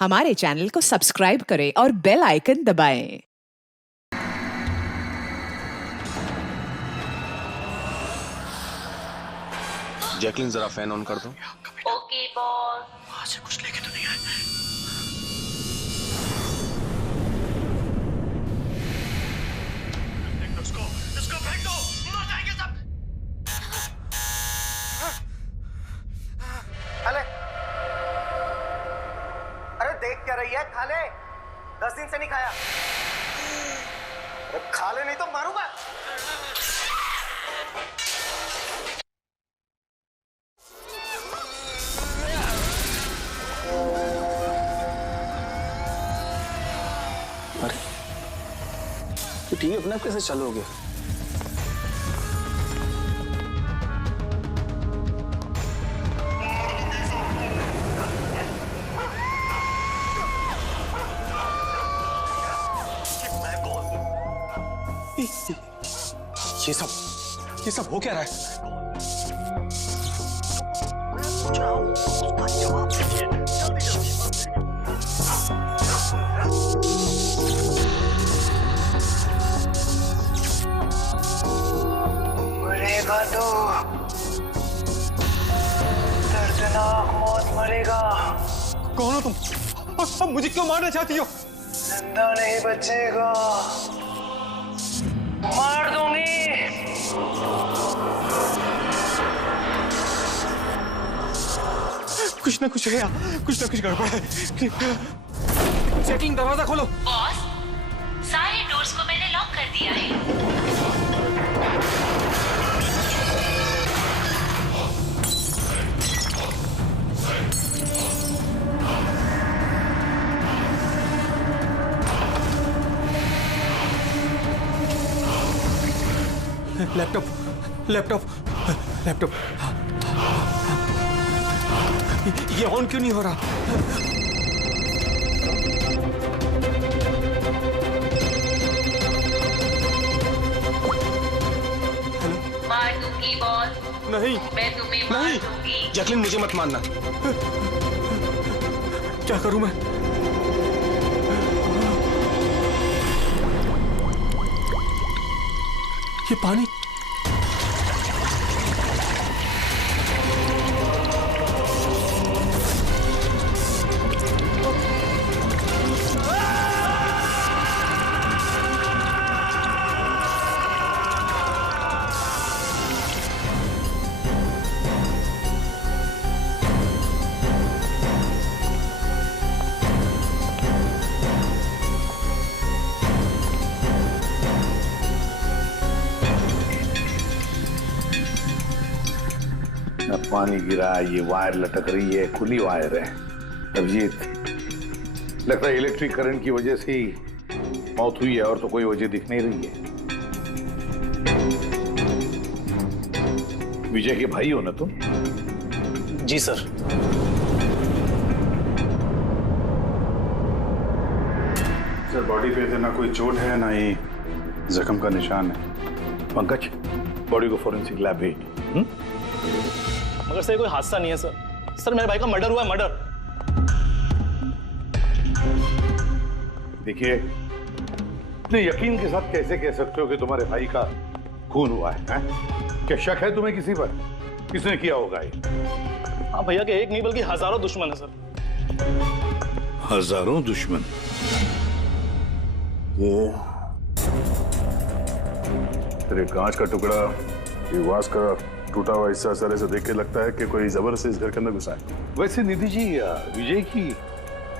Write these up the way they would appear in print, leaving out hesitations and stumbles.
हमारे चैनल को सब्सक्राइब करें और बेल आइकन दबाएं। जैकलिन जरा फैन ऑन कर दो। Okay boss. वहां से कुछ लेके तो नहीं आए। इसको फेंक दो, मर जाएंगे सब। खाले, अरे देख क्या रही है? खा ले, 10 दिन से नहीं खाया। अरे खा ले नहीं तो मारूंगा। अरे तो टीवी अपने आप कैसे चालू हो गया? ये सब हो क्या रहा है? मरेगा तो दर्दनाक मौत मरेगा। कौन हो तुम? अब मुझे क्यों मारना चाहती हो? जिंदा नहीं बचेगा, मार दूंगी। कुछ ना कुछ है यहाँ, कुछ ना कुछ गड़बड़ है। चेकिंग, दरवाजा खोलो। बॉस, सारे डोर्स को मैंने लॉक कर दिया है। लैपटॉप लैपटॉप लैपटॉप ये ऑन क्यों नहीं हो रहा? मार दूंगी बॉस, नहीं मैं तुम्हें मार नहीं। दूंगी। जैकलिन मुझे मत मारना। क्या करूं मैं? ये पानी पानी गिरा, ये वायर लटक रही है, खुली वायर है। अभिजीत, लगता है इलेक्ट्रिक करंट की वजह से ही मौत हुई है, और तो कोई वजह दिख नहीं रही है। विजय के भाई हो ना तुम? जी सर। सर बॉडी पे ना कोई चोट है, ना ही जख्म का निशान है। पंकज, बॉडी को फोरेंसिक लैब भेज। मगर सर कोई हादसा नहीं है सर। सर मेरे भाई का मर्डर हुआ है, मर्डर। देखिए, इतने यकीन के साथ कैसे कह सकते हो कि तुम्हारे भाई का खून हुआ है? क्या शक है तुम्हें किसी पर? किसने किया होगा ये? हाँ भैया के एक नहीं बल्कि हजारों दुश्मन है सर। हजारों दुश्मन? ये तेरे कांच का टुकड़ा, ये वास का टूटा हुआ हिस्सा सर ऐसे देख के लगता है कि कोई जबरदस्ती इस घर के अंदर घुसा है। वैसे निधि जी, विजय की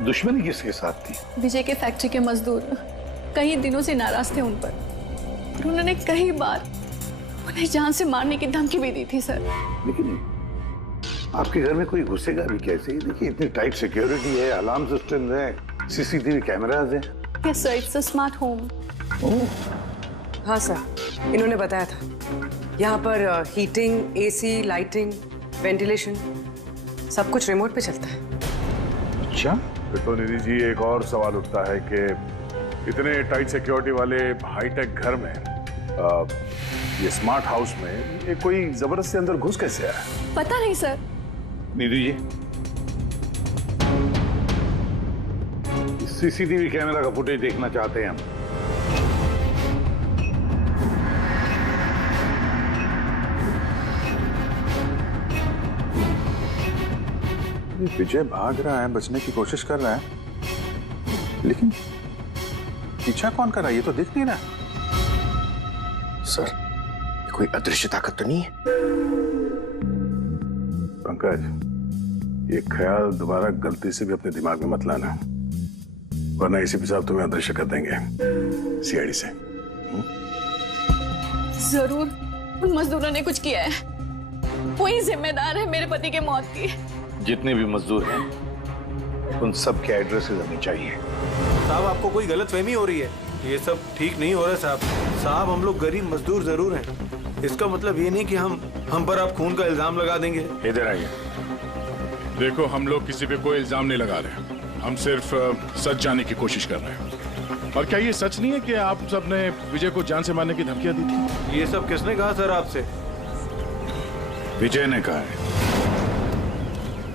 दुश्मनी किसके साथ थी? विजय के फैक्ट्री के मजदूर कई दिनों से नाराज थे उन पर, और उन्होंने कई बार उन्हें जान से मारने की धमकी भी दी थी सर। लेकिन आपके घर में कोई घुसेगा भी कैसे? देखिए, इतनी टाइट सिक्योरिटी है, अलार्म सिस्टम है, सीसीटीवी कैमरास है। Yes sir, it's a smart home. हाँ सर, इन्होंने बताया था। यहाँ पर हीटिंग, एसी, लाइटिंग, वेंटिलेशन सब कुछ रिमोट पे चलता है। अच्छा, तो निधि जी, एक और सवाल उठता है कि इतने टाइट सिक्योरिटी वाले हाईटेक घर में ये स्मार्ट हाउस में ये कोई जबरदस्ती अंदर घुस कैसे आया? पता नहीं sir. Nidhi ji, CCTV camera का फुटेज देखना चाहते हैं हम। विजय भाग रहा है, बचने की कोशिश कर रहा है, लेकिन पीछा कौन कर रहा है ये तो दिख नहीं रहा। सर, कोई अदृश्य ताकत तो नहीं है? पंकज, ये ख्याल दोबारा गलती से भी अपने दिमाग में मत लाना, वरना एसीपी साहब तुम्हें अदृश्य कर देंगे सीआईडी से। जरूर उन मजदूरों ने कुछ किया है, वही जिम्मेदार है मेरे पति के मौत की। जितने भी मजदूर हैं उन सब के एड्रेसेस हमें चाहिए। साहब, आपको कोई गलतफहमी हो रही है, ये सब ठीक नहीं हो रहा साहब। साहब, हम लोग गरीब मजदूर जरूर हैं, इसका मतलब ये नहीं कि हम पर आप खून का इल्जाम लगा देंगे। इधर आइए। देखो, हम लोग किसी पे कोई इल्जाम नहीं लगा रहे, हम सिर्फ सच जानने की कोशिश कर रहे हैं। और क्या ये सच नहीं है कि आप सबने विजय को जान से मारने की धमकियां दी थी? ये सब किसने कहा सर आपसे? विजय ने कहा है,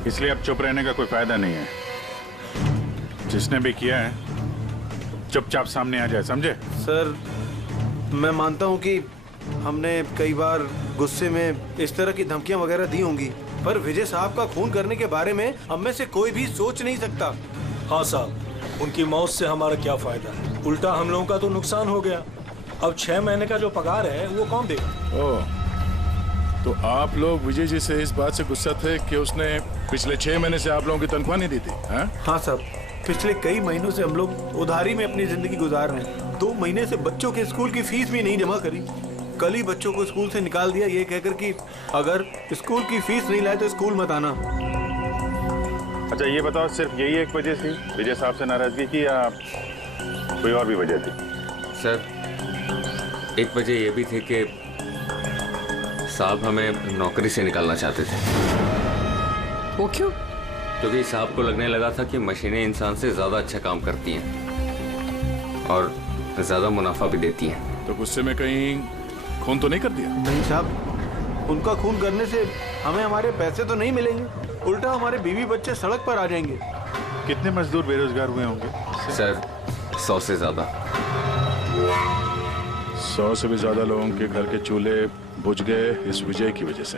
इसलिए अब चुप रहने का कोई फायदा नहीं है। जिसने भी किया है चुपचाप सामने आ जाए, समझे? सर, मैं मानता हूँ कि हमने कई बार गुस्से में इस तरह की धमकियां वगैरह दी होंगी, पर विजय साहब का खून करने के बारे में हम में से कोई भी सोच नहीं सकता। हाँ साहब, उनकी मौत से हमारा क्या फायदा, उल्टा हम लोगों का तो नुकसान हो गया। अब 6 महीने का जो पगार है वो कौन देगा? ओह, तो आप लोग विजय जी से इस बात से गुस्सा थे कि उसने पिछले 6 महीने से आप लोगों की तनख्वाह नहीं दी थी? हाँ साहब, पिछले कई महीनों से हम लोग उधारी में अपनी जिंदगी गुजार रहे हैं। 2 महीने से बच्चों के स्कूल की फीस भी नहीं जमा करी। कल ही बच्चों को स्कूल से निकाल दिया ये कहकर कि अगर स्कूल की फीस नहीं लाए तो स्कूल मत आना। अच्छा, ये बताओ, सिर्फ यही एक वजह थी विजय साहब से नाराजगी की, या कोई और भी वजह थी? सर, एक वजह ये भी थी कि साहब हमें नौकरी से निकालना चाहते थे। वो क्यों? क्योंकि साहब को लगने लगा था कि मशीनें इंसान से ज्यादा अच्छा काम करती हैं और ज्यादा मुनाफा भी देती हैं। तो गुस्से में कहीं खून तो नहीं कर दिया? नहीं साहब, उनका खून करने से हमें हमारे पैसे तो नहीं मिलेंगे, उल्टा हमारे बीवी बच्चे सड़क पर आ जाएंगे। कितने मजदूर बेरोजगार हुए होंगे? सर, 100 से ज्यादा। 100 से भी ज्यादा लोगों के घर के चूल्हे बुझ गए इस विजय की वजह से।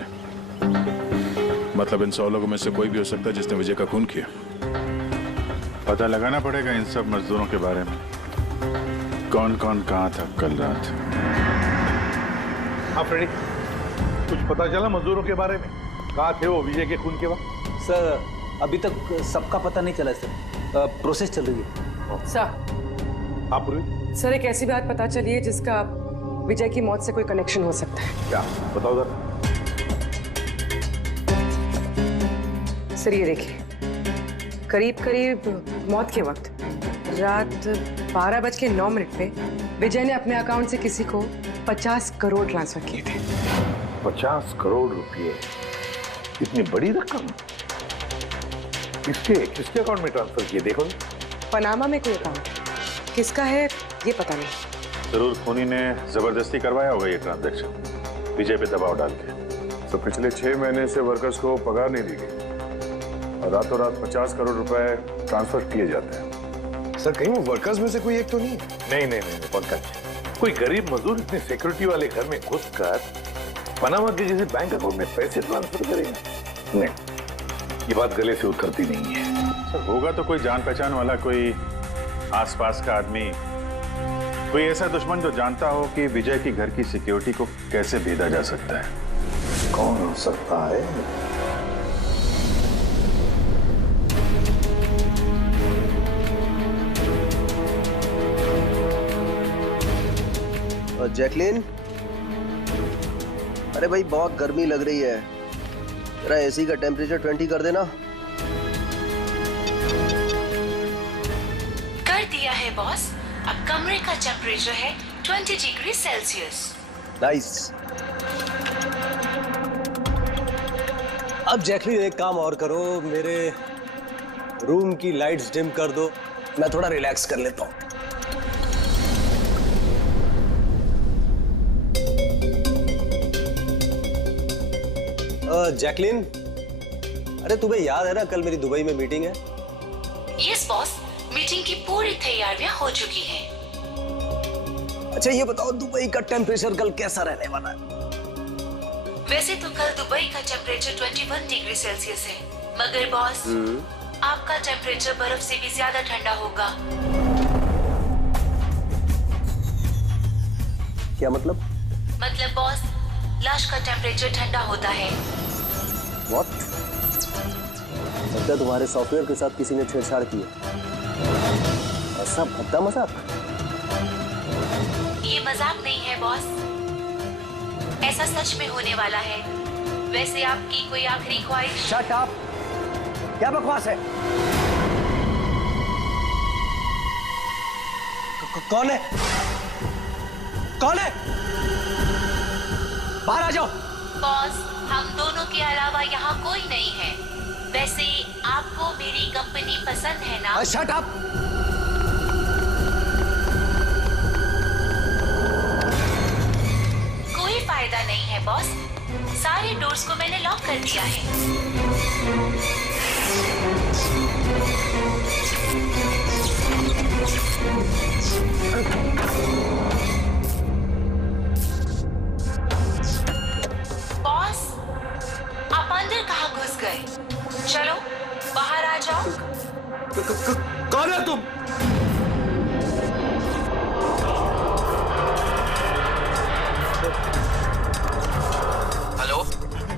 मतलब इन 100 लोगों में से कोई भी हो सकता है जिसने विजय का खून किया। पता लगाना पड़ेगा इन सब मजदूरों के बारे में, कौन कौन कहाँ था कल रात। हाँ फ्रेडी, कुछ पता चला मजदूरों के बारे में? कहाँ थे वो विजय के खून के वक्त? सर, अभी तक सबका पता नहीं चला सर, प्रोसेस चल रही है। सर, आप पूर्वी? सर, एक ऐसी बात पता चली है जिसका विजय की मौत से कोई कनेक्शन हो सकता है। क्या बताओ जरा। सर, ये देखिए, करीब करीब मौत के वक्त रात 12:09 पे विजय ने अपने अकाउंट से किसी को 50 करोड़ ट्रांसफर किए थे। 50 करोड़ रुपए, इतनी बड़ी रकम किसके अकाउंट में ट्रांसफर किए? देखो, पनामा में कोई अकाउंट, किसका है ये पता नहीं। जरूर खूनी ने जबरदस्ती करवाया होगा ये ट्रांजैक्शन, विजय पे दबाव डाल के। तो पिछले 6 महीने से वर्कर्स को पगार नहीं दी गई और रातों रात 50 करोड़ रुपए ट्रांसफर किए जाते हैं। सर, कहीं वो वर्कर्स में से कोई एक तो नहीं है? नहीं, पंकज, कोई गरीब मजदूर इतने सिक्योरिटी वाले घर में घुसकर पनामा के जैसे बैंक अकाउंट में पैसे ट्रांसफर करेगा? नहीं, ये बात गले से उतरती नहीं है। सर, होगा तो कोई जान पहचान वाला, कोई आसपास का आदमी, कोई ऐसा दुश्मन जो जानता हो कि विजय की घर की सिक्योरिटी को कैसे भेदा जा सकता है। कौन हो सकता है? जैकलिन, अरे भाई बहुत गर्मी लग रही है, जरा एसी का टेम्परेचर 20 कर देना। कर दिया है बॉस, अब कमरे का टेम्परेचर है 20 डिग्री सेल्सियस। नाइस। अब जैकलिन एक काम और करो, मेरे रूम की लाइट्स डिम कर दो, मैं थोड़ा रिलैक्स कर लेता हूँ। जैकलिन, अरे तुम्हें याद है ना कल मेरी दुबई में मीटिंग है? यस बॉस, मीटिंग की पूरी तैयारियां हो चुकी हैं। अच्छा ये बताओ, दुबई का टेम्परेचर कल कैसा रहने वाला है? वैसे तो कल दुबई का टेम्परेचर 21 डिग्री सेल्सियस है, मगर बॉस आपका टेम्परेचर बर्फ से भी ज्यादा ठंडा होगा। क्या मतलब? मतलब बॉस, लाश का टेम्परेचर ठंडा होता है। What? लगता है तुम्हारे सॉफ्टवेयर के साथ किसी ने छेड़छाड़ की है। ऐसा भद्दा मजाक? ये मजाक नहीं है बॉस, ऐसा सच में होने वाला है। वैसे आपकी कोई आखिरी ख्वाहिश? Shut up! क्या बकवास है? कौन है? कौन है? बाहर आ जाओ। बॉस, हम दोनों के अलावा यहाँ कोई नहीं है। वैसे आपको मेरी कंपनी पसंद है ना? Shut up! कोई फायदा नहीं है बॉस, सारे डोर्स को मैंने लॉक कर दिया है। बॉस, आप अंदर कहाँ घुस गए? चलो बाहर आ जाओ। कौन है तुम?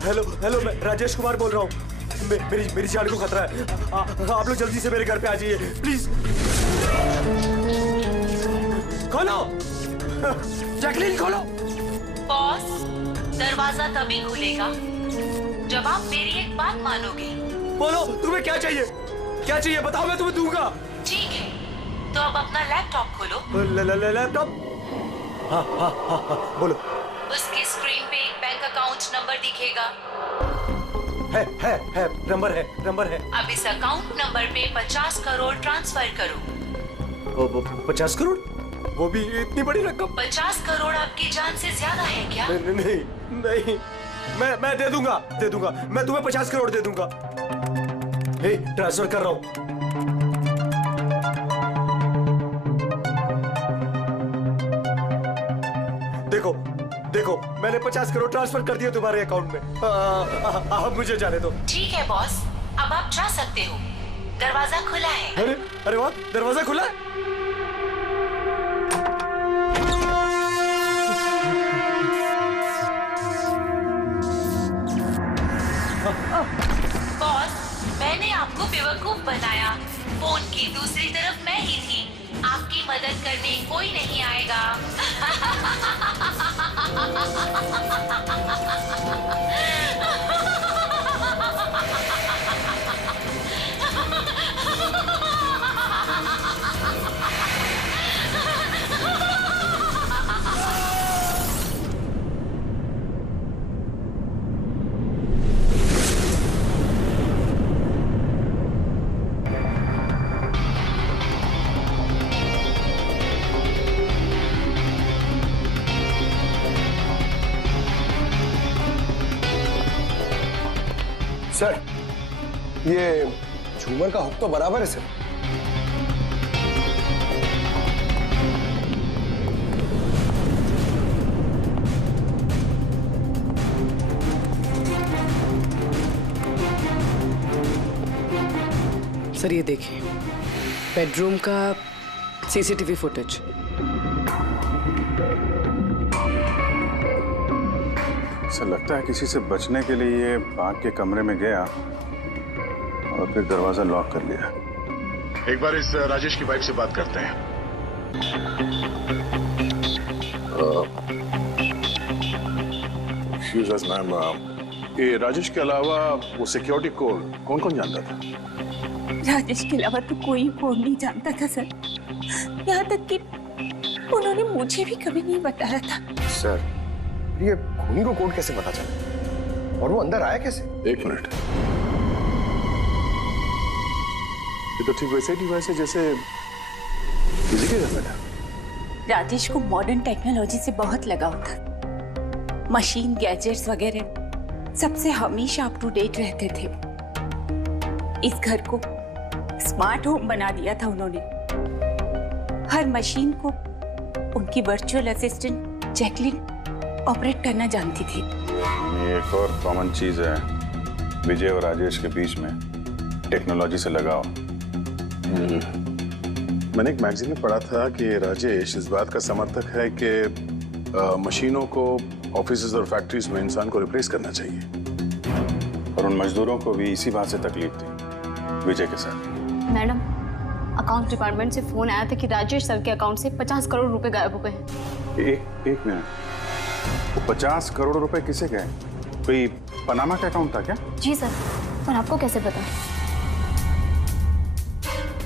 हेलो हेलो, मैं राजेश कुमार बोल रहा हूँ। मेरी जान को खतरा है। आप लोग जल्दी से मेरे घर पे आ जाइए प्लीज। खोलो, जैकलीन खोलो। बॉस, दरवाजा तभी खुलेगा जब आप मेरी एक बात मानोगे। बोलो, तुम्हें क्या चाहिए? क्या चाहिए बताओ, मैं तुम्हें दूंगा। ठीक है, तो अब अपना लैपटॉप खोलो। लैपटॉप? हाँ, बोलो। उसकी स्क्रीन पे एक बैंक अकाउंट नंबर दिखेगा। है, नंबर है। अब इस अकाउंट नंबर पे 50 करोड़ ट्रांसफर करो। 50 करोड़? वो भी इतनी बड़ी रकम? 50 करोड़ आपकी जान से ज्यादा है क्या? नहीं, मैं दे दूंगा। मैं तुम्हें 50 करोड़ दे दूंगा। हे, ट्रांसफर कर रहा हूँ। देखो, मैंने 50 करोड़ ट्रांसफर कर दिए तुम्हारे अकाउंट में। अब मुझे जाने दो। ठीक है बॉस, अब आप जा सकते हो। दरवाजा खुला है। अरे वाह, दरवाजा खुला है। बॉस, मैंने आपको बेवकूफ बनाया। फोन की दूसरी तरफ मैं ही थी। आपकी मदद करने कोई नहीं आएगा। सर, ये झूमर का हुक तो बराबर है सर। सर ये देखिए, बेडरूम का सीसीटीवी फुटेज। सर, लगता है किसी से बचने के लिए ये बाग के कमरे में गया और फिर दरवाजा लॉक कर लिया। एक बार इस राजेश की वाइफ से बात करते हैं। एक्सक्यूज अस मैम, ये राजेश के अलावा वो सिक्योरिटी कोड कौन कौन जानता था? राजेश के अलावा तो कोई कोड नहीं जानता था सर। यहाँ तक कि उन्होंने मुझे भी कभी नहीं बताया था। सर, ये खूनी को कोड कैसे पता चला? और वो अंदर आया कैसे? एक मिनट, ये तो ठीक वैसे डिवाइस है जैसे किसी के घर में था। राजेश को मॉडर्न टेक्नोलॉजी से बहुत लगाव था। मशीन, गैजेट्स वगैरह सबसे हमेशा अप टू डेट रहते थे। इस घर को स्मार्ट होम बना दिया था उन्होंने। हर मशीन को उनकी वर्चुअल असिस्टेंट जैकलिन ऑपरेट करना जानती थी। ये एक और कॉमन चीज है विजय और राजेश के बीच में, टेक्नोलॉजी से लगाव। मैंने एक मैगजीन में पढ़ा था कि राजेश इस बात का समर्थक है कि मशीनों को ऑफिसेज और फैक्ट्रीज में इंसान को रिप्लेस करना चाहिए। और उन मजदूरों को भी इसी बात से तकलीफ थी विजय के साथ। मैडम, अकाउंट डिपार्टमेंट से फोन आया था कि राजेश सर के अकाउंट से 50 करोड़ रुपए गायब हो गए हैं। एक मिनट, वो 50 करोड़ रुपए किसे गए? कोई पनामा का अकाउंट था क्या? जी सर, पर आपको कैसे पता?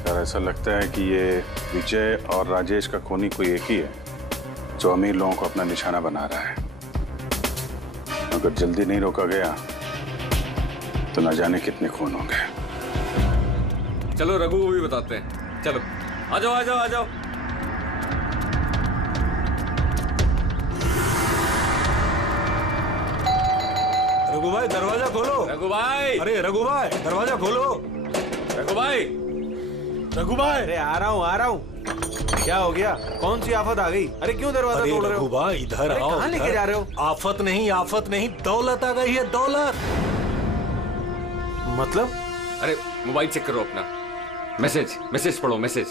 यार ऐसा लगता है कि ये विजय और राजेश का खूनी कोई एक ही है जो अमीर लोगों को अपना निशाना बना रहा है। अगर जल्दी नहीं रोका गया तो न जाने कितने खून होंगे। चलो रघु को भी बताते हैं। चलो आ जाओ आ जाओ आ जाओ। रघु भाई दरवाजा खोलो। रघु भाई, अरे रघु भाई दरवाजा खोलो। रघु भाई, रघु भाई, अरे आ रहा हूँ। क्या हो गया? कौन सी आफत आ गई? अरे क्यों दरवाजा तोड़ रहे हो? रघु भाई इधर आओ। कहाँ लेके जा रहे हो? आफत नहीं, दौलत आ गई है, दौलत। मतलब? अरे मोबाइल चेक करो अपना। मैसेज पढ़ो, मैसेज।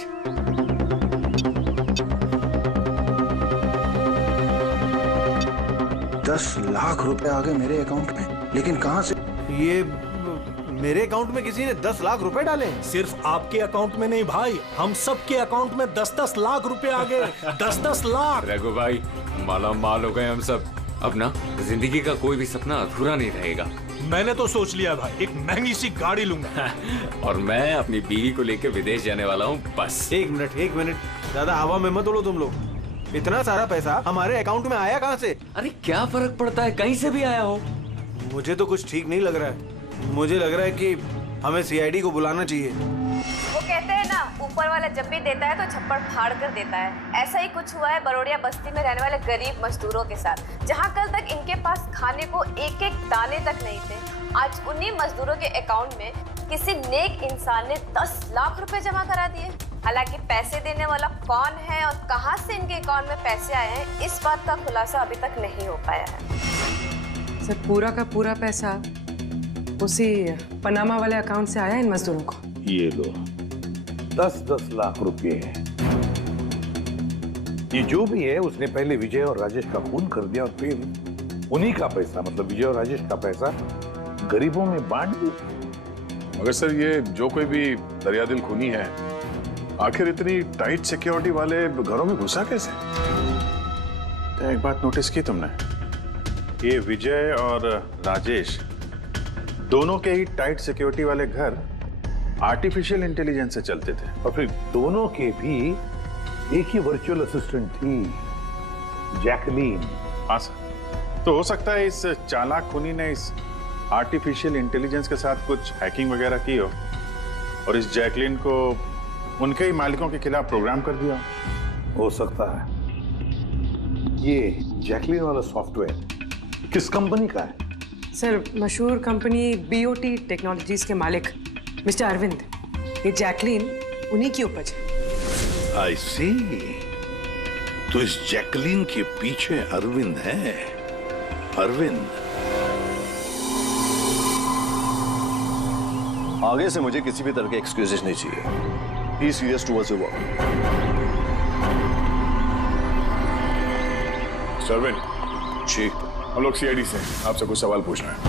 10 लाख रुपए आ गए मेरे अकाउंट में, लेकिन कहां से? ये मेरे अकाउंट में किसी ने 10 लाख रुपए डाले? सिर्फ आपके अकाउंट में नहीं भाई, हम सब के अकाउंट में 10-10 लाख रुपए आ गए। 10-10 लाख। रघु भाई माला माल हो गए हम सब। अब ना जिंदगी का कोई भी सपना अधूरा नहीं रहेगा। मैंने तो सोच लिया भाई, एक महंगी सी गाड़ी लूंगा। और मैं अपनी बीवी को लेकर विदेश जाने वाला हूँ बस। एक मिनट, ज्यादा हवा में मत उड़ो तुम लोग। इतना सारा पैसा हमारे अकाउंट में आया कहाँ से? अरे क्या फर्क पड़ता है, कहीं से भी आया हो। मुझे तो कुछ ठीक नहीं लग रहा है। मुझे लग रहा है कि हमें सीआईडी को बुलाना चाहिए। वो कहते हैं ना, ऊपर वाला जब भी देता है तो छप्पड़ फाड़ कर देता है। ऐसा ही कुछ हुआ है बरोड़िया बस्ती में रहने वाले गरीब मजदूरों के साथ, जहां कल तक इनके पास खाने को एक एक दाने तक नहीं थे। आज उन्हीं मजदूरों के अकाउंट में किसी नेक इंसान ने 10 लाख रुपए जमा करा दिए। हालांकि पैसे देने वाला कौन है और कहां से इनके अकाउंट में पैसे आए हैं, इस बात का खुलासा अभी तक नहीं हो पाया है। सर, पूरा का पूरा पैसा उसी पनामा वाले अकाउंट से आया इन मजदूरों को। ये लो 10-10 लाख रुपए है। ये जो भी है उसने पहले विजय और राजेश का खून कर दिया और फिर उन्हीं का पैसा, मतलब विजय और राजेश का पैसा गरीबों में बांट दिया। मगर सर ये जो कोई भी दरियादिल खूनी है, आखिर इतनी टाइट सिक्योरिटी वाले घरों में घुसा कैसे? क्या एक बात नोटिस की तुमने? ये विजय और राजेश दोनों के ही टाइट सिक्योरिटी वाले घर आर्टिफिशियल इंटेलिजेंस से चलते थे, और फिर दोनों के भी एक ही वर्चुअल असिस्टेंट थी, जैकलीन। हाँ सर, तो हो सकता है इस चालाक खूनी ने इस आर्टिफिशियल इंटेलिजेंस के साथ कुछ हैकिंग वगैरह की हो और इस जैकलीन को उनके ही मालिकों के खिलाफ प्रोग्राम कर दिया। हो सकता है। ये जैकलीन वाला सॉफ्टवेयर किस कंपनी का है? सर, मशहूर कंपनी बीओटी टेक्नोलॉजीज के मालिक मिस्टर अरविंद। ये जैकलीन उन्हीं की उपज है। आई सी। तो इस जैकलीन के पीछे अरविंद है। अरविंद, आगे से मुझे किसी भी तरह के एक्सक्यूजेस नहीं चाहिए। Be serious towards your work. Sarvin ji, हम लोग सीआईडी से आपसे कुछ सवाल पूछना है।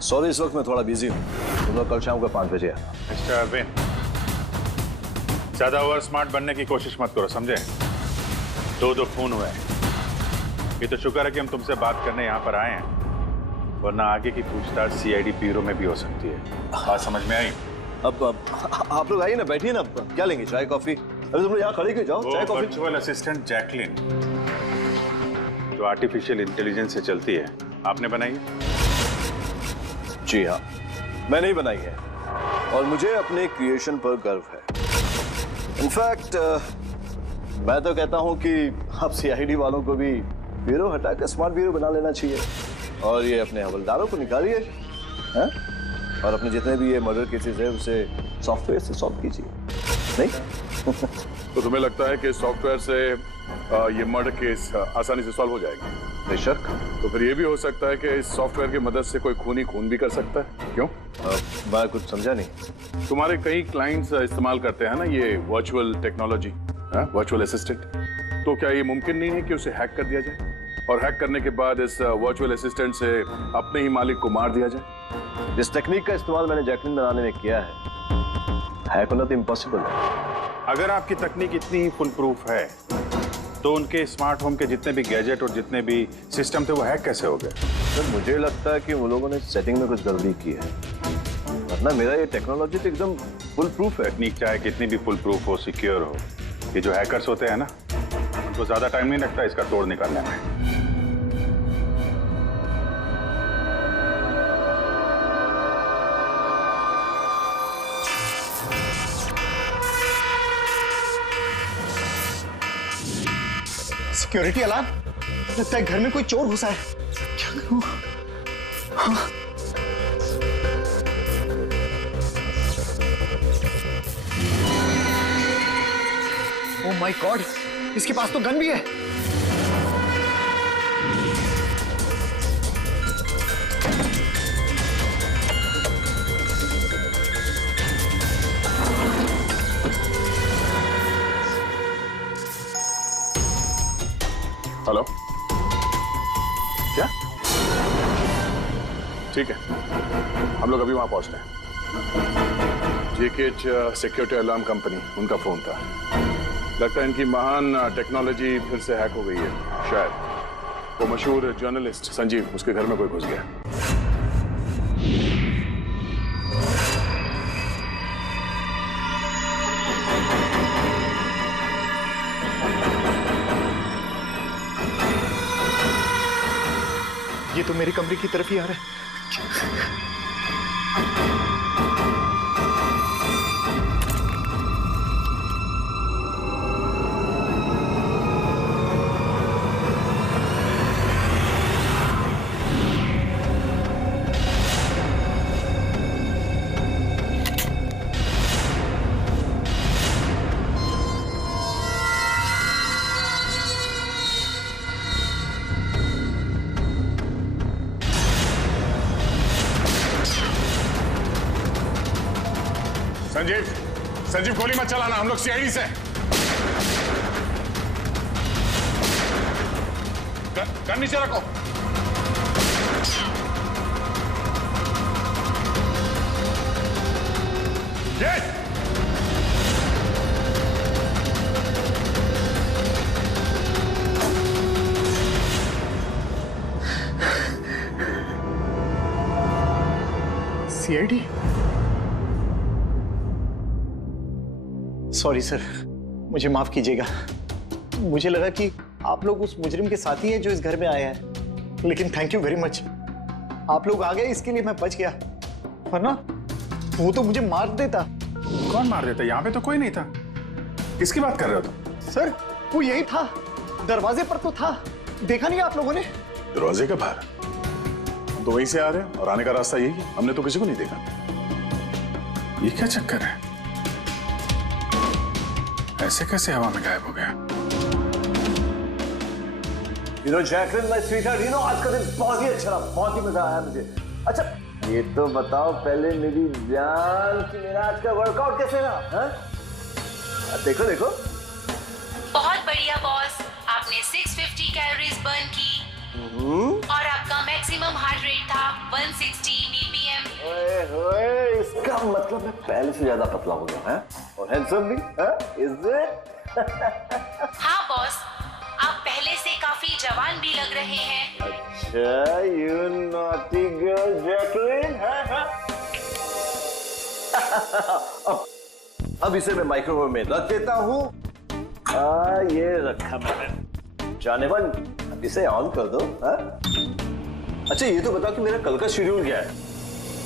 सॉरी, इस वक्त मैं थोड़ा बिजी हूँ। तुम लोग कल शाम को 5 बजे आना। मिस्टर अरविंद, ज्यादा ओवर स्मार्ट बनने की कोशिश मत करो, समझे? 2 खून हुए। ये तो शुक्र है कि हम तुमसे बात करने यहाँ पर आए हैं, वरना आगे की पूछताछ सीआईडी ब्यूरो में भी हो सकती है। बात समझ में आई? अब आप लोग आइए ना, बैठिए ना। क्या लेंगे, चाय कॉफी? अरे तुम लोग यहाँ खड़े क्यों? जाओ चाय कॉफी। वर्चुअल असिस्टेंट जैकलीन जो आर्टिफिशियल इंटेलिजेंस से चलती है, आपने बनाई है? जी हाँ, मैंने ही बनाई है और मुझे अपने क्रिएशन पर गर्व है। इनफैक्ट मैं तो कहता हूँ कि आप सीआईडी वालों को भी ब्यूरो हटाकर स्मार्ट ब्यूरो बना लेना चाहिए और ये अपने हवलदारों को निकालिए, हैं? और अपने जितने भी ये मर्डर केसेस है उसे सॉफ्टवेयर से सॉल्व कीजिए। नहीं? तो तुम्हें लगता है कि सॉफ्टवेयर से ये मर्डर केस आसानी से सॉल्व हो जाएगा? बेशक। तो फिर ये भी हो सकता है कि इस सॉफ्टवेयर की मदद से कोई खूनी खून भी कर सकता है। क्यों? मैं कुछ समझा नहीं। तुम्हारे कई क्लाइंट्स इस्तेमाल करते हैं ना ये वर्चुअल टेक्नोलॉजी, वर्चुअल असिस्टेंट। तो क्या ये मुमकिन नहीं है कि उसे हैक कर दिया जाए और हैक करने के बाद इस वर्चुअल असिस्टेंट से अपने ही मालिक को मार दिया जाए? इस टेक्निक का इस्तेमाल मैंने जैकलिन बनाने में किया है। हैक होना तो इम्पॉसिबल है। अगर आपकी तकनीक इतनी फुल प्रूफ है तो उनके स्मार्ट होम के जितने भी गैजेट और जितने भी सिस्टम थे वो हैक कैसे हो गए? सर मुझे लगता है कि वो लोगों ने सेटिंग में कुछ गलती की है, वरना मेरा ये टेक्नोलॉजी तो एकदम फुल प्रूफ है। तकनीक चाहे कितनी भी फुल प्रूफ हो, सिक्योर हो, ये जो हैकर्स होते हैं ना, उनको ज्यादा टाइम नहीं लगता इसका तोड़ निकालने में। सिक्योरिटी अलार्म, लगता है घर में कोई चोर घुसा है। क्या करूं? हाँ। ओह माय गॉड, इसके पास तो गन भी है। हेलो, क्या? ठीक है, हम लोग अभी वहां पहुंच रहे हैं। जेकेएच सिक्योरिटी अलार्म कंपनी, उनका फोन था। लगता है इनकी महान टेक्नोलॉजी फिर से हैक हो गई है। शायद वो मशहूर जर्नलिस्ट संजीव, उसके घर में कोई घुस गया। ये तो मेरी कमरे की तरफ ही आ रहा है। संजीव गोली मत चलाना, हम लोग सीआईडी से। गन नीचे रखो। ये सीआईडी? सॉरी सर, मुझे माफ कीजिएगा। मुझे लगा कि आप लोग उस मुजरिम के साथी हैं जो इस घर में आए हैं, लेकिन थैंक यू वेरी मच, आप लोग आ गए, इसके लिए मैं बच गया, वरना वो तो मुझे मार देता। कौन मार देता? यहाँ पे तो कोई नहीं था। किसकी बात कर रहे हो तुम? सर वो यही था, दरवाजे पर तो था, देखा नहीं आप लोगों ने? दरवाजे के बाहर? हम तो वहीं से आ रहे हैं और आने का रास्ता यही है, हमने तो किसी को नहीं देखा। ये क्या चक्कर है? ऐसे कैसे हवा में गायब हो गया? जैकलिन माय स्वीटहार्ट, आज का दिन बहुत ही अच्छा रहा, बहुत ही मजा आया मुझे। अच्छा ये तो बताओ पहले मेरी जान कि मेरा आज का वर्कआउट कैसे रहा? देखो देखो। बहुत बढ़िया बॉस, आपने 650 कैलोरीज बर्न की और आपका मैक्सिमम हार्ट रेट था 160 बीपीएम। ओए होए, इसका मतलब मैं पहले से ज्यादा पतला हो गया है और हैंडसम भी, इज इट? हाँ बॉस, आप पहले से काफी जवान भी लग रहे हैं। अच्छा, यू नॉटी गर्ल जैकलिन। अब इसे मैं माइक्रोवेव में रख देता हूँ। ये रखा मैंने। जाने मन, अब इसे ऑन कर दो। अच्छा ये तो बताओ कि मेरा कल का शेड्यूल क्या है?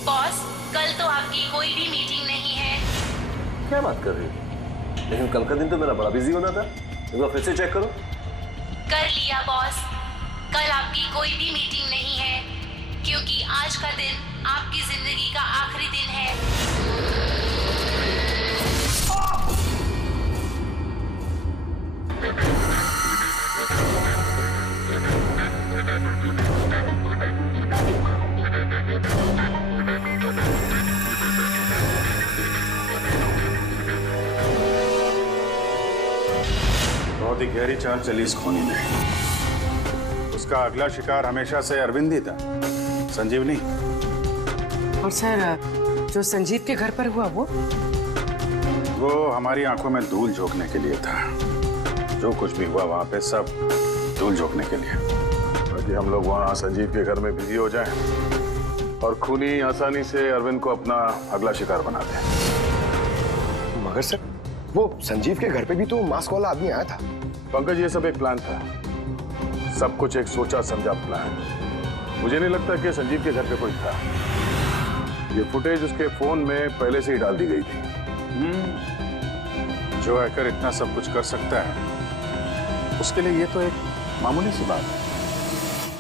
बॉस, कल तो आपकी कोई भी मीटिंग नहीं है। क्या बात कर रही हो? लेकिन कल का दिन तो मेरा बड़ा बिजी होना था। एक बार फिर से चेक करो। कर लिया बॉस, कल आपकी कोई भी मीटिंग नहीं है, क्योंकि आज का दिन आपकी जिंदगी का आखिरी दिन है। बहुत ही गहरी चाल चली इस खूनी ने। उसका अगला शिकार हमेशा से अरविंद ही था, संजीव नहीं। और सर, जो संजीव के घर पर हुआ वो हमारी आंखों में धूल झोंकने के लिए था। जो कुछ भी हुआ वहां पे सब धूल झोंकने के लिए, ताकि हम लोग वहां संजीव के घर में बिजी हो जाएं और खूनी आसानी से अरविंद को अपना अगला शिकार बना दे। मगर सर, वो संजीव के घर पे भी तो मास्क वाला आदमी आया था। पंकज, ये सब एक प्लान था, सब कुछ एक सोचा समझा प्लान। मुझे नहीं लगता कि संजीव के घर पे कोई था। ये फुटेज उसके फोन में पहले से ही डाल दी गई थी। जो हैकर इतना सब कुछ कर सकता है, उसके लिए ये तो एक मामूली सी बात है।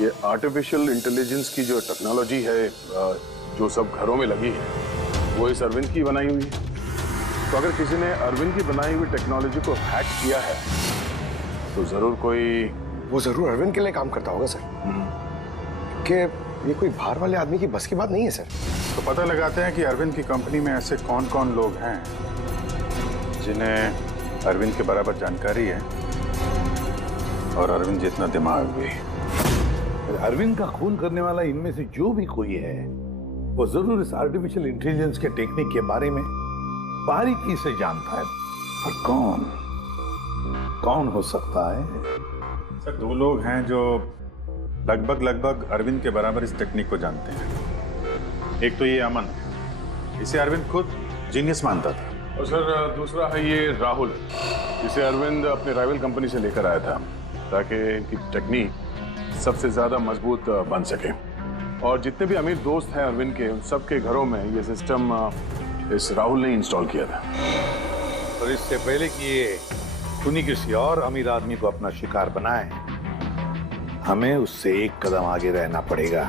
ये आर्टिफिशियल इंटेलिजेंस की जो टेक्नोलॉजी है, जो सब घरों में लगी है, वो इस अरविंद की बनाई हुई है। तो अगर किसी ने अरविंद की बनाई हुई टेक्नोलॉजी को हैक किया है, तो जरूर वो जरूर अरविंद के लिए काम करता होगा सर, कि ये कोई बाहर वाले आदमी की बस की बात नहीं है सर। तो पता लगाते हैं कि अरविंद की कंपनी में ऐसे कौन कौन लोग हैं जिन्हें अरविंद के बराबर जानकारी है और अरविंद जितना दिमाग भी। अरविंद का खून करने वाला इनमें से जो भी कोई है, वो जरूर इस आर्टिफिशियल इंटेलिजेंस के टेक्निक के बारे में बारीकी से जानता है। और कौन हो सकता है? सर, 2 लोग हैं जो लगभग अरविंद के बराबर इस टेक्निक को जानते हैं। एक तो ये अमन, इसे अरविंद खुद जीनियस मानता था। और सर, दूसरा है ये राहुल, जिसे अरविंद अपने राइवल कंपनी से लेकर आया था, ताकि इनकी टेक्निक सबसे ज्यादा मजबूत बन सके। और जितने भी अमीर दोस्त हैं अरविंद के, उन सबके घरों में ये सिस्टम इस राहुल ने इंस्टॉल किया था। और इससे पहले कि ये खूनी किसी और अमीर आदमी को अपना शिकार बनाए, हमें उससे एक कदम आगे रहना पड़ेगा।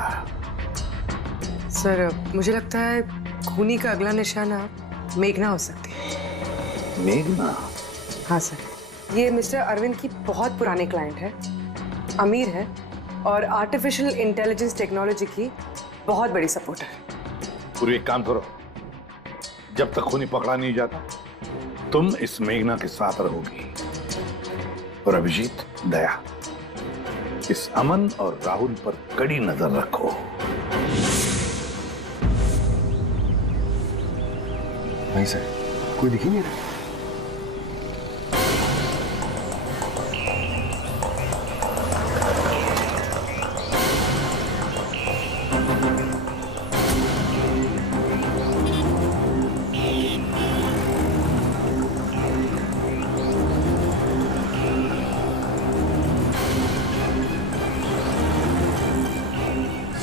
सर, मुझे लगता है खूनी का अगला निशाना मेघना हो सकती है। मेघना? हाँ सर, ये मिस्टर अरविंद की बहुत पुरानी क्लाइंट है, अमीर है और आर्टिफिशियल इंटेलिजेंस टेक्नोलॉजी की बहुत बड़ी सपोर्टर है। पूरी एक काम करो, जब तक खूनी पकड़ा नहीं जाता, तुम इस मेघना के साथ रहोगी। और अभिजीत, दया, इस अमन और राहुल पर कड़ी नजर रखो। नहीं सर, कोई दिख ही नहीं रहा।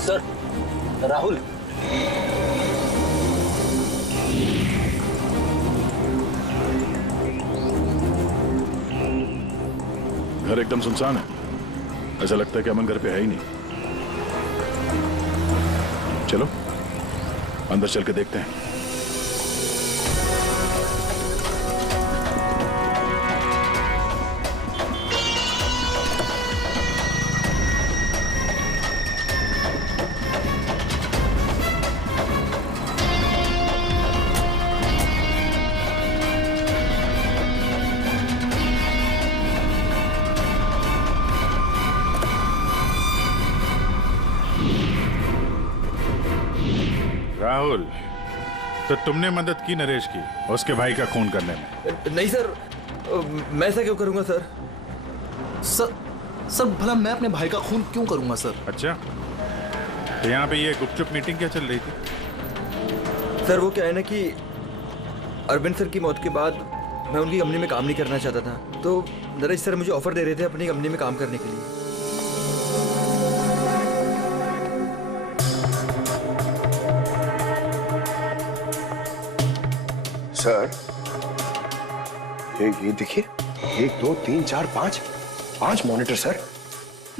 सर, राहुल। घर एकदम सुनसान है, ऐसा लगता है कि अमन घर पे है ही नहीं। चलो अंदर चल के देखते हैं। राहुल, तो तुमने मदद की नरेश की उसके भाई का खून करने में? नहीं सर, मैं ऐसा क्यों करूंगा सर? सर भला मैं अपने भाई का खून क्यों करूंगा सर? अच्छा, तो यहाँ पे ये गुपचुप मीटिंग क्या चल रही थी? सर, वो क्या है ना कि अरविंद सर की मौत के बाद मैं उनकी कंपनी में काम नहीं करना चाहता था, तो नरेश सर मुझे ऑफर दे रहे थे अपनी कंपनी में काम करने के लिए। सर, ये देखिए, 1 2 3 4 5 मॉनिटर सर।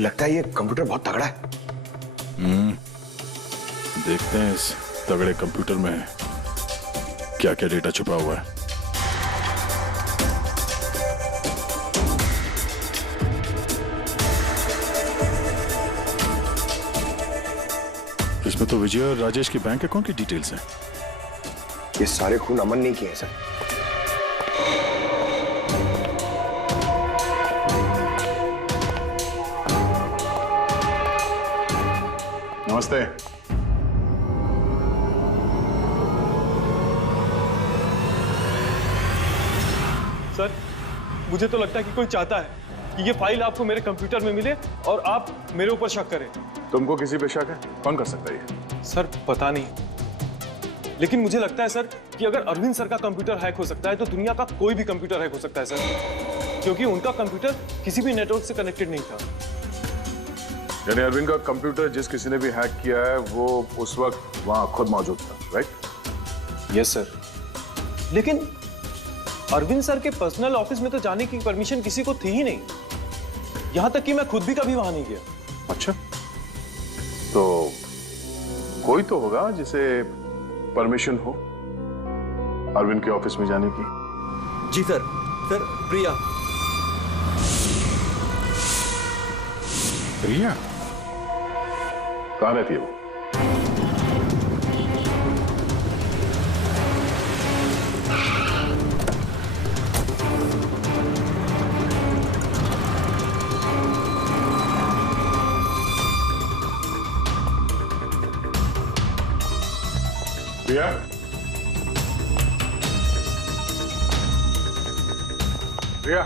लगता है ये कंप्यूटर बहुत तगड़ा है। देखते हैं इस तगड़े कंप्यूटर में क्या क्या डेटा छुपा हुआ है। इसमें तो विजय और राजेश के बैंक अकाउंट की डिटेल्स हैं। ये सारे खून अमन नहीं किए हैं सर। नमस्ते। सर, मुझे तो लगता है कि कोई चाहता है कि ये फाइल आपको मेरे कंप्यूटर में मिले और आप मेरे ऊपर शक करें। तुमको किसी पे शक है? कौन कर सकता है ये? सर पता नहीं, लेकिन मुझे लगता है सर कि अगर अरविंद सर का कंप्यूटर हैक हो सकता है तो दुनिया का कोई भी कंप्यूटर हैक हो सकता है सर, क्योंकि उनका कंप्यूटर किसी भी नेटवर्क से कनेक्टेड नहीं था। यानी अरविंद का कंप्यूटर जिस किसी ने भी हैक किया है वो उस वक्त वहां खुद मौजूद था, राइट? यस सर, लेकिन अरविंद सर के पर्सनल ऑफिस में तो जाने की परमिशन किसी को थी ही नहीं, यहां तक कि मैं खुद भी कभी वहां नहीं गया। अच्छा, तो कोई तो होगा जिसे परमिशन हो अरविंद के ऑफिस में जाने की। जी सर। सर, प्रिया। प्रिया कहाँ रहती है वो? प्रिया? प्रिया?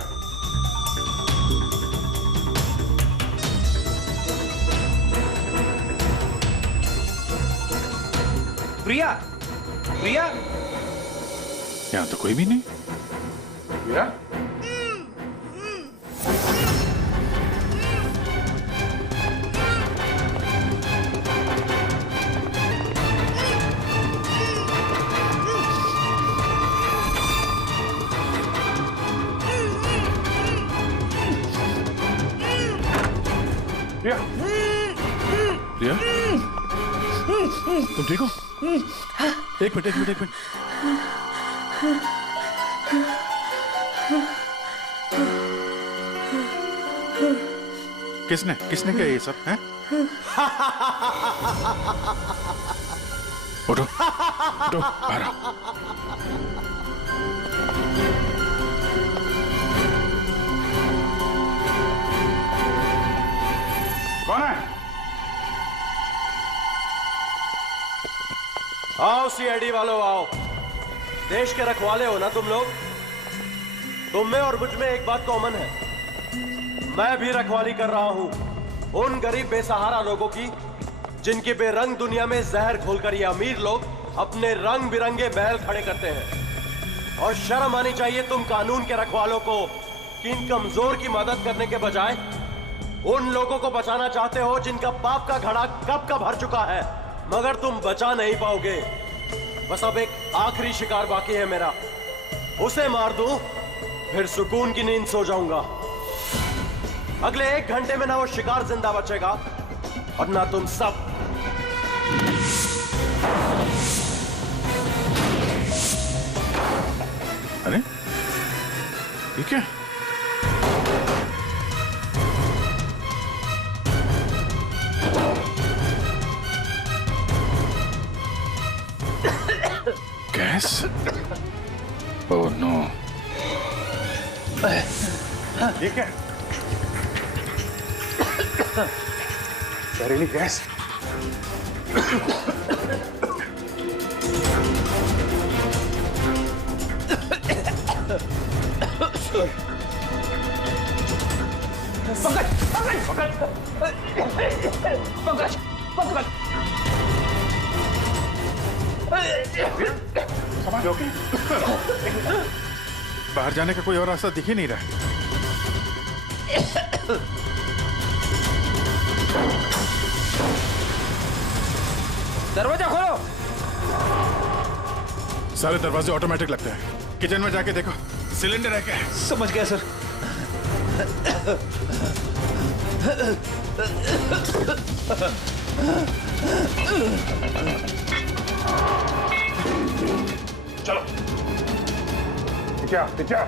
प्रिया, प्रिया, यहाँ तो कोई भी नहीं। प्रिया? प्रिया? प्रिया? तुम ठीक हो? एक मिनट, एक मिनट, एक मिनट। किसने किसने किया ये सब है? उठो उठो, बाहर आओ। कौन है? आओ सीआईडी वालों, आओ। देश के रखवाले हो ना तुम लोग? तुम में और मुझ में एक बात कॉमन है, मैं भी रखवाली कर रहा हूं उन गरीब बेसहारा लोगों की जिनकी बेरंग दुनिया में जहर घोलकर ये अमीर लोग अपने रंग बिरंगे महल खड़े करते हैं। और शर्म आनी चाहिए तुम कानून के रखवालों को कि इन कमजोर की मदद करने के बजाय उन लोगों को बचाना चाहते हो जिनका पाप का घड़ा कब का भर चुका है, मगर तुम बचा नहीं पाओगे। बस अब एक आखिरी शिकार बाकी है मेरा, उसे मार दूं फिर सुकून की नींद सो जाऊंगा। अगले 1 घंटे में ना वो शिकार जिंदा बचेगा और ना तुम सब। अरे ये क्या? गैस? Oh no. ये क्या? जहरीली गैस? पंकज, पंकज, पंकज, पंकज, समझ ओके? बाहर जाने का कोई और रास्ता दिख ही नहीं रहा है। दरवाजा खोलो। सारे दरवाजे ऑटोमेटिक लगते हैं। किचन में जाके देखो, सिलेंडर है क्या? समझ गया सर। चलो। क्या? क्या?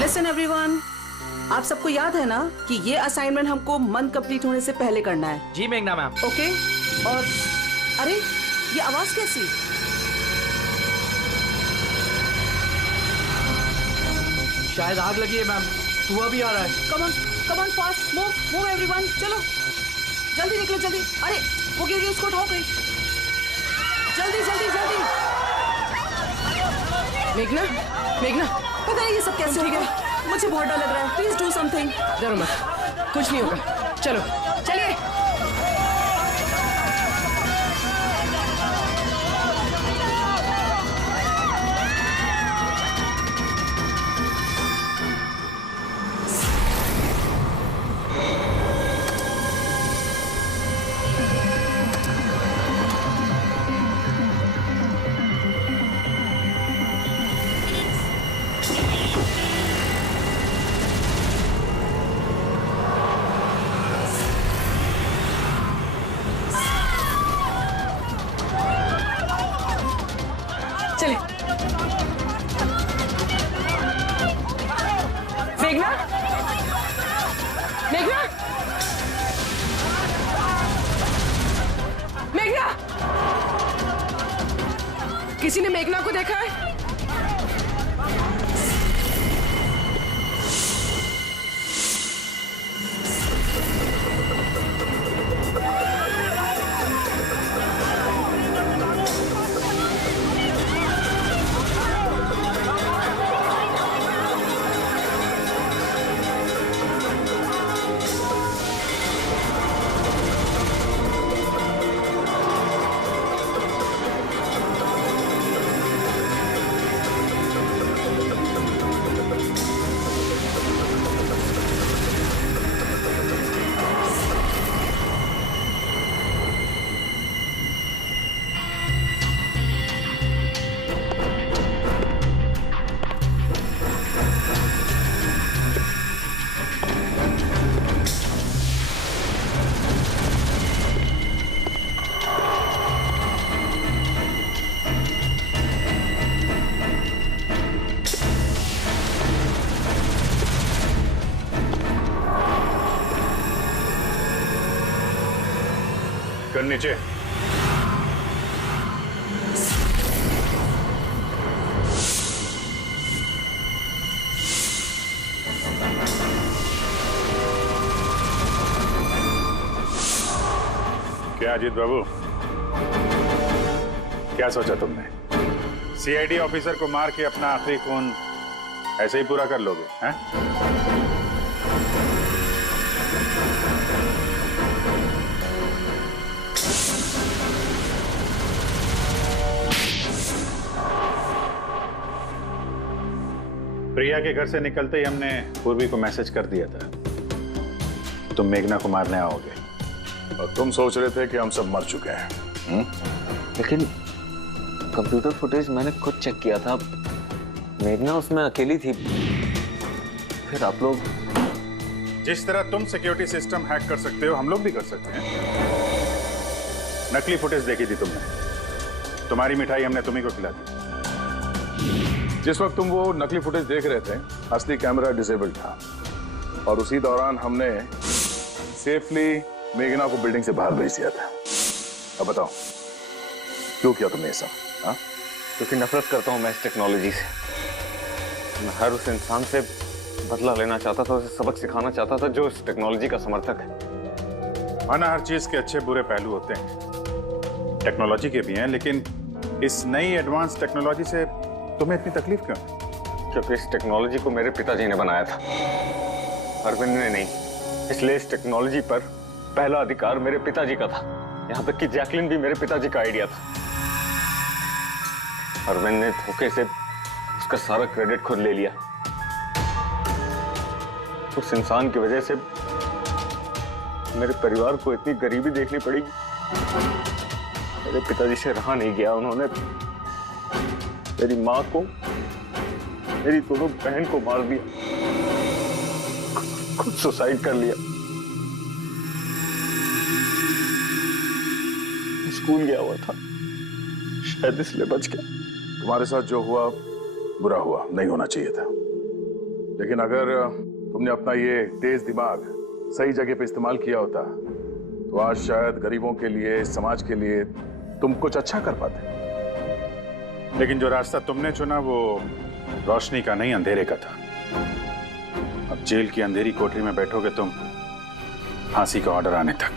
Listen everyone, आप सबको याद है ना कि ये असाइनमेंट हमको मंथ कंप्लीट होने से पहले करना है। जी मेघना मैम। ओके। और अरे ये आवाज कैसी? शायद आग लगी है मैम, धुआं भी आ रहा है। Come on fast, move everyone, चलो जल्दी निकलो जल्दी। अरे वो गिर गई, उसको उठाओ कोई, जल्दी जल्दी जल्दी। मेघना मेघना, पता नहीं ये सब कैसे हो गया, मुझे बहुत डर लग रहा है, प्लीज डू समथिंग। डरो मत, कुछ नहीं होगा, चलो चलिए। चले मेघना, मेघना, मेघना, किसी ने मेघना को देखा है? कर नीचे। क्या अजीत बाबू, क्या सोचा तुमने? सीआईडी ऑफिसर को मार के अपना आखिरी खून ऐसे ही पूरा कर लोगे, हैं? प्रिया के घर से निकलते ही हमने पूर्वी को मैसेज कर दिया था तुम मेघना को मारने आओगे, और तुम सोच रहे थे कि हम सब मर चुके हैं। लेकिन कंप्यूटर फुटेज मैंने खुद चेक किया था, मेघना उसमें अकेली थी। फिर आप लोग जिस तरह तुम सिक्योरिटी सिस्टम हैक कर सकते हो हम लोग भी कर सकते हैं। नकली फुटेज देखी थी तुमने, तुम्हारी मिठाई हमने तुम्ही को खिला दी। जिस वक्त तुम वो नकली फुटेज देख रहे थे असली कैमरा डिसेबल था, और उसी दौरान हमने सेफली मेघना को बिल्डिंग से बाहर भेज दिया था। अब बताओ क्यों किया तुमने ये सब? हाँ, क्योंकि नफरत करता हूं मैं इस टेक्नोलॉजी से। मैं हर उस इंसान से बदला लेना चाहता था, उसे सबक सिखाना चाहता था जो इस टेक्नोलॉजी का समर्थक है। माना हर चीज के अच्छे बुरे पहलू होते हैं, टेक्नोलॉजी के भी हैं, लेकिन इस नई एडवांस टेक्नोलॉजी से तुम्हें इतनी तकलीफ क्यों? क्योंकि इस टेक्नोलॉजी को मेरे पिताजी ने बनाया था, अरविंद ने नहीं। इसलिए इस टेक्नोलॉजी पर पहला अधिकार मेरे पिताजी का था। यहाँ तक कि जैकलिन भी मेरे पिताजी का आइडिया था। अरविंद ने धोखे से उसका सारा क्रेडिट खुद ले लिया। उस इंसान की वजह से मेरे परिवार को इतनी गरीबी देखनी पड़ेगी। मेरे पिताजी से रहा नहीं गया, उन्होंने मेरी माँ को, मेरी दोनों बहन को मार दिया, खुद सुसाइड कर लिया। स्कूल गया हुआ था, शायद इसलिए बच गया। तुम्हारे साथ जो हुआ बुरा हुआ, नहीं होना चाहिए था। लेकिन अगर तुमने अपना ये तेज दिमाग सही जगह पे इस्तेमाल किया होता तो आज शायद गरीबों के लिए, समाज के लिए तुम कुछ अच्छा कर पाते। लेकिन जो रास्ता तुमने चुना वो रोशनी का नहीं, अंधेरे का था। अब जेल की अंधेरी कोठरी में बैठोगे तुम फांसी का ऑर्डर आने तक।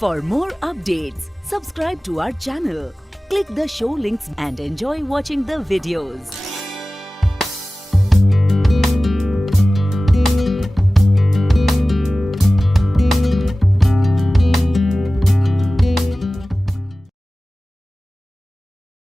For more updates, subscribe to our channel, click the show links and enjoy watching the videos.